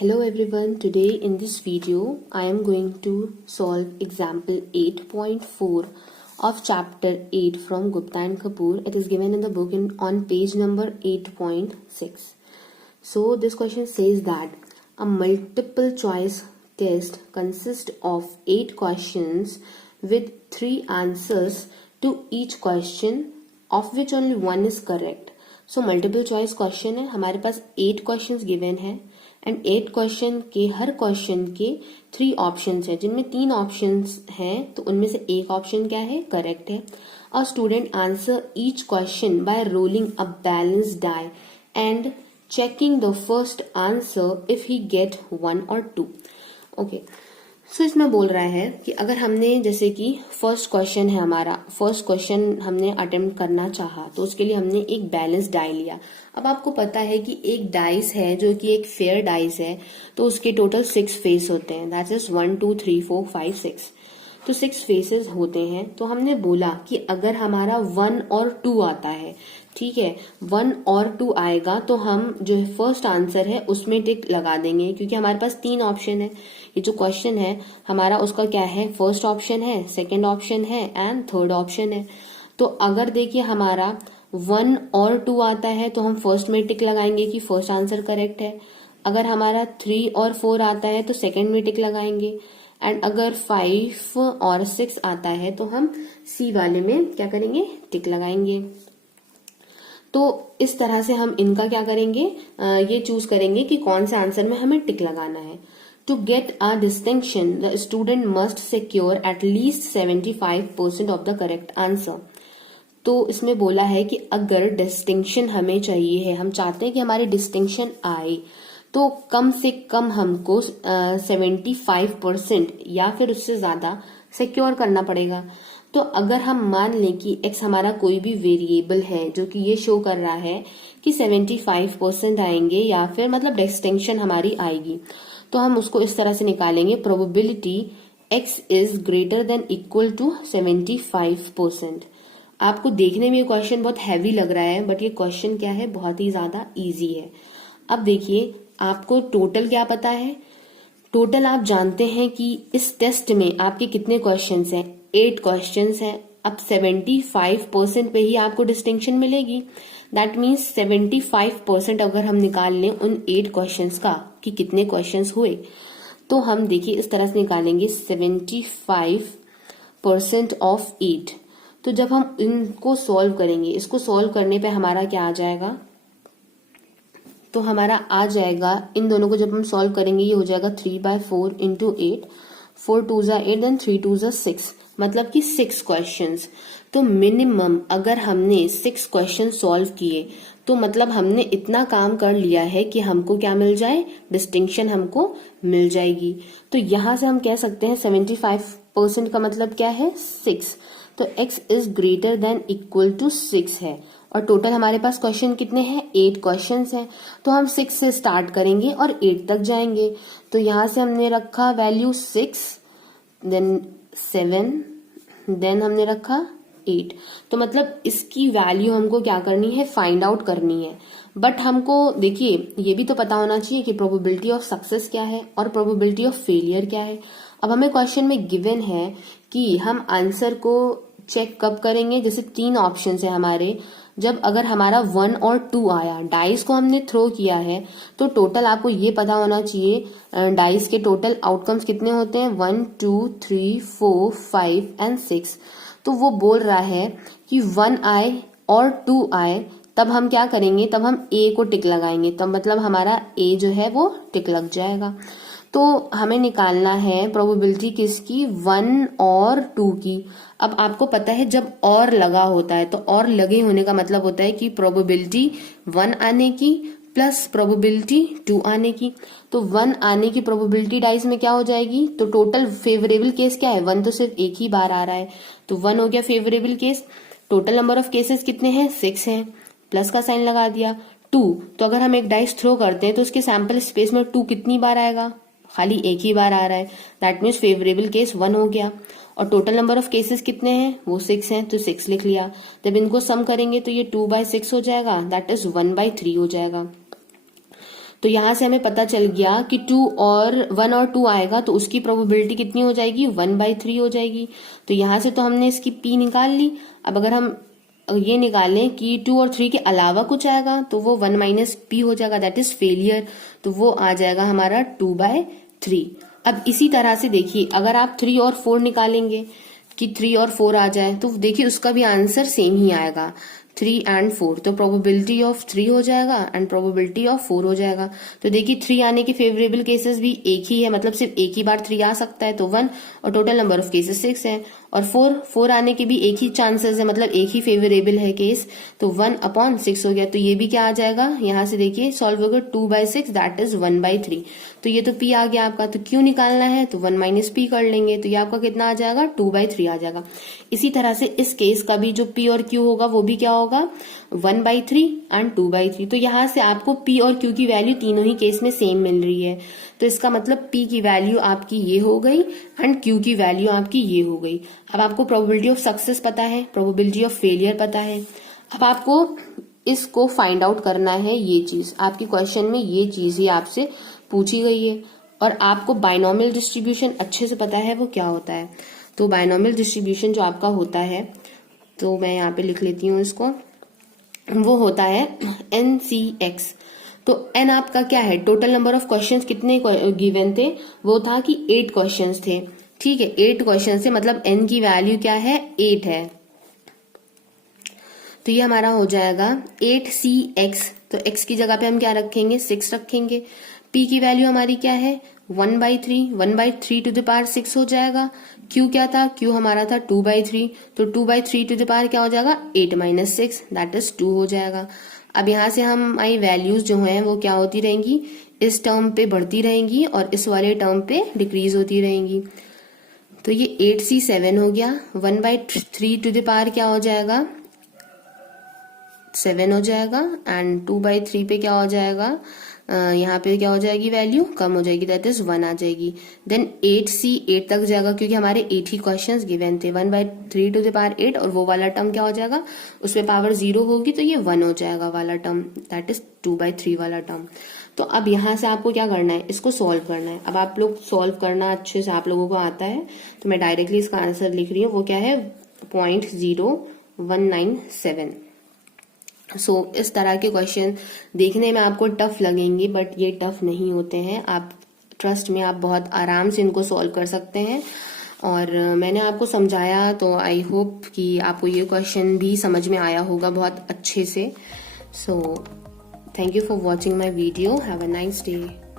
Hello everyone, today in this video I am going to solve example 8.4 of chapter 8 from Gupta and Kapoor. It is given in the book on page number 8.6. So this question says that a multiple choice test consists of 8 questions with 3 answers to each question of which only one is correct. So multiple choice question है, हमारे पास 8 questions given है and 8 question के हर question के 3 options हैं, जिनमें 3 options हैं तो उनमें से एक ऑप्शन क्या है, करेक्ट है. A student answer each question by rolling a balance die and checking the first answer if he get 1 और 2. ओके, सो इसमें बोल रहा है कि अगर हमने जैसे कि फर्स्ट क्वेश्चन है, हमारा फर्स्ट क्वेश्चन हमने अटेम्प्ट करना चाहा तो उसके लिए हमने एक बैलेंस डाई लिया. अब आपको पता है कि एक डाइस है जो कि एक फेयर डाइस है, तो उसके टोटल 6 फेस होते हैं. That is 1 2 3 4 5 6. तो 6 फेसेस होते हैं. तो हमने बोला कि अगर हमारा 1 और 2 आता है, ठीक है, 1 और 2 आएगा तो हम जो फर्स्ट आंसर है उसमें टिक लगा देंगे, क्योंकि हमारे पास 3 ऑप्शन है. ये जो क्वेश्चन है हमारा उसका क्या है, फर्स्ट ऑप्शन है, सेकंड ऑप्शन है एंड थर्ड ऑप्शन है. तो अगर देखिए हमारा 1 और 2 आता है तो हम फर्स्ट में टिक लगाएंगे कि फर्स्ट आंसर करेक्ट है. अगर हमारा 3 और 4 आता है तो सेकंड में टिक लगाएंगे. एंड अगर 5 और 6 आता है तो हम सी वाले में क्या करेंगे, टिक लगाएंगे. तो इस तरह से हम इनका क्या करेंगे, ये चूज करेंगे कि कौन से आंसर में हमें टिक लगाना है. To get a distinction the student must secure at least 75% of the correct answer. तो इसमें बोला है कि अगर डिस्टिंक्शन हमें चाहिए है, हम चाहते हैं कि हमारी डिस्टिंक्शन आए, तो कम से कम हमको 75% या फिर उससे ज्यादा सिक्योर करना पड़ेगा. तो अगर हम मान लें कि x हमारा कोई भी वेरिएबल है जो कि ये शो कर रहा है कि 75% आएंगे या फिर मतलब डिस्टिंक्शन हमारी आएगी, तो हम उसको इस तरह से निकालेंगे, probability x is greater than equal to 75%. आपको देखने में ये क्वेश्चन बहुत हैवी लग रहा है, बट ये क्वेश्चन क्या है, बहुत ही ज्यादा इजी है. अब देखिए आपको टोटल क्या पता है, टोटल आप जानते हैं कि इस टेस्ट में आपके कितने क्वेश्चंस हैं, 8 क्वेश्चंस हैं. अब 75% पे ही आपको डिस्टिंक्शन मिलेगी. दैट मीन्स 75% अगर हम निकाल लें उन 8 क्वेश्चंस का कि कितने क्वेश्चंस हुए, तो हम देखिए इस तरह से निकालेंगे 75% ऑफ 8. तो जब हम इनको सॉल्व करेंगे, इसको सॉल्व करने पे हमारा क्या आ जाएगा, तो हमारा आ जाएगा, इन दोनों को जब हम सॉल्व करेंगे ये हो जाएगा 3/4 इंटू 8, 4 2 जा 8 देन 3 2 जा 6, मतलब कि 6 क्वेश्चंस. तो मिनिमम अगर हमने 6 क्वेश्चन सॉल्व किए तो मतलब हमने इतना काम कर लिया है कि हमको क्या मिल जाए, डिस्टिंक्शन हमको मिल जाएगी. तो यहां से हम कह सकते हैं 75% का मतलब क्या है, 6. तो x is greater than equal to 6 है. और टोटल हमारे पास क्वेश्चन कितने हैं, 8 क्वेश्चंस हैं. तो हम 6 से स्टार्ट करेंगे और 8 तक जाएंगे. तो यहां से हमने रखा वैल्यू 6, देन 7, देन हमने रखा 8. तो मतलब इसकी वैल्यू हमको क्या करनी है, फाइंड आउट करनी है. बट हमको देखिए ये भी तो पता होना चाहिए कि प्रोबेबिलिटी ऑफ सक्सेस क्या है और प्रोबेबिलिटी ऑफ फेलियर क्या है. अब हमें क्वेश्चन में गिवन है कि हम आंसर को चेक कब करेंगे, जैसे 3 ऑप्शन है हमारे, जब अगर हमारा 1 और 2 आया, डाइस को हमने थ्रो किया है, तो टोटल आपको ये पता होना चाहिए डाइस के टोटल आउटकम्स कितने होते हैं, 1 2 3 4 5 एंड 6. तो वो बोल रहा है कि 1 आए और 2 आए, तब हम क्या करेंगे, तब हम ए को टिक लगाएंगे, तब मतलब हमारा ए जो है वो टिक लग जाएगा. तो हमें निकालना है प्रोबेबिलिटी किसकी, 1 और 2 की. अब आपको पता है जब और लगा होता है तो और लगे होने का मतलब होता है कि प्रोबेबिलिटी 1 आने की प्लस प्रोबेबिलिटी 2 आने की. तो 1 आने की प्रोबेबिलिटी डाइस में क्या हो जाएगी, तो टोटल फेवरेबल केस क्या है, 1 तो सिर्फ एक ही बार आ रहा है, तो 1 हो गया favourable case. Total number of cases कितने हैं, 6 हैं, प्लस का साइन लगा दिया. 2, तो अगर हम एक डाइस थ्रो करते हैं तो उसके सैंपल स्पेस में 2 कितनी बार आएगा, खाली एक ही बार आ रहा है. दैट मीन्स फेवरेबल केस 1 हो गया. और टोटल नंबर ऑफ केसेस कितने हैं, वो 6 हैं, तो 6 लिख लिया. जब इनको सम करेंगे तो ये 2/6 हो जाएगा, दैट इज 1/3 हो जाएगा. तो यहाँ से हमें पता चल गया कि 2 और 1 और 2 आएगा तो उसकी प्रोबेबिलिटी कितनी हो जाएगी, 1/3 हो जाएगी। तो यहाँ से तो हमने इसकी p निकाल ली। अब अगर हम ये निकालें कि 2 और 3 के अलावा कुछ आएगा तो वो 1 - p हो जाएगा, दैट इज फेलियर। तो वो आ जाएगा हमारा 2/3। अब इसी तरह से देखिए, अगर आप 3 और 4 निकालेंगे कि 3 और 4 आ जाए तो देखिए उसका भी आंसर सेम ही आएगा, 3 and 4। तो प्रोबेबिलिटी ऑफ 3 हो जाएगा एंड प्रोबेबिलिटी ऑफ 4 हो जाएगा। तो देखिए 3 आने के फेवरेबल केसेस भी एक ही है, मतलब सिर्फ एक ही बार 3 आ सकता है तो 1, और टोटल नंबर ऑफ केसेस 6 है। और 4 आने के भी एक ही चांसेस है, मतलब एक ही फेवरेबल है केस, तो 1/6 हो गया। तो ये भी क्या आ जाएगा, यहाँ से देखिए सॉल्व होगा 2/6 दैट इज 1/3। तो ये तो p आ गया आपका। तो क्यों निकालना है तो 1 - p कर लेंगे, तो ये आपका कितना आ जाएगा, 2/3 आ जाएगा। इसी तरह से इस केस का भी जो p और q होगा वो भी क्या होगा, 1/3 एंड 2/3। तो यहाँ से आपको p और q की वैल्यू तीनों ही केस में सेम मिल रही है। तो इसका मतलब p की वैल्यू आपकी ये हो गई एंड q की वैल्यू आपकी ये हो गई। अब आपको प्रोबेबिलिटी ऑफ सक्सेस पता है, प्रोबेबिलिटी ऑफ फेलियर पता है। अब आपको इसको फाइंड आउट करना है, ये चीज आपके क्वेश्चन में ये चीज ही आपसे पूछी गई है। और आपको बाइनोमियल डिस्ट्रीब्यूशन अच्छे से पता है वो क्या होता है। तो बाइनोमियल डिस्ट्रीब्यूशन जो आपका होता है, तो मैं यहाँ पे लिख लेती हूँ इसको, वो होता है NCX। तो n आपका क्या है, टोटल नंबर ऑफ क्वेश्चंस कितने गिवन थे, वो था कि 8 क्वेश्चंस थे। ठीक है, 8 क्वेश्चन से मतलब n की वैल्यू क्या है, 8 है। तो ये हमारा हो जाएगा 8CX। तो x की जगह पे हम क्या रखेंगे, 6 रखेंगे। p की वैल्यू हमारी क्या है, 1/3, 1/3 टू द पावर 6 हो जाएगा। q क्या था, q हमारा था 2/3, तो 2/3 टू द पावर क्या हो जाएगा, 8 - 6 दैट इज 2 हो जाएगा। अब यहाँ से हमारी वैल्यूज जो हैं वो क्या होती रहेंगी, इस टर्म पे बढ़ती रहेंगी और इस वाले टर्म पे डिक्रीज होती रहेंगी। तो ये 8C7 हो गया। 1/3 टू द पावर क्या हो जाएगा, 7 हो जाएगा एंड 2/3 पे क्या हो जाएगा, यहाँ पे क्या हो जाएगी, वैल्यू कम हो जाएगी, दैट इज 1 आ जाएगी। देन 8C 8 तक जाएगा क्योंकि हमारे 8 ही क्वेश्चंस गिवन थे। 1/3 टू द पावर 8 और वो वाला टर्म क्या हो जाएगा, उसमें पावर 0 होगी तो ये 1 हो जाएगा वाला टर्म, दैट इज 2/3 वाला टर्म। तो अब यहाँ से आपको क्या करना है, इसको सॉल्व करना है। अब आप लोग सॉल्व करना अच्छे से आप लोगों को आता है, तो मैं डायरेक्टली इसका आंसर लिख रही हूँ, वो क्या है 0.0197। इस तरह के क्वेश्चन देखने में आपको टफ लगेंगे बट ये टफ नहीं होते हैं। आप ट्रस्ट में, आप बहुत आराम से इनको सॉल्व कर सकते हैं। और मैंने आपको समझाया तो आई होप कि आपको ये क्वेश्चन भी समझ में आया होगा बहुत अच्छे से। Thank you for watching my video. Have a nice day.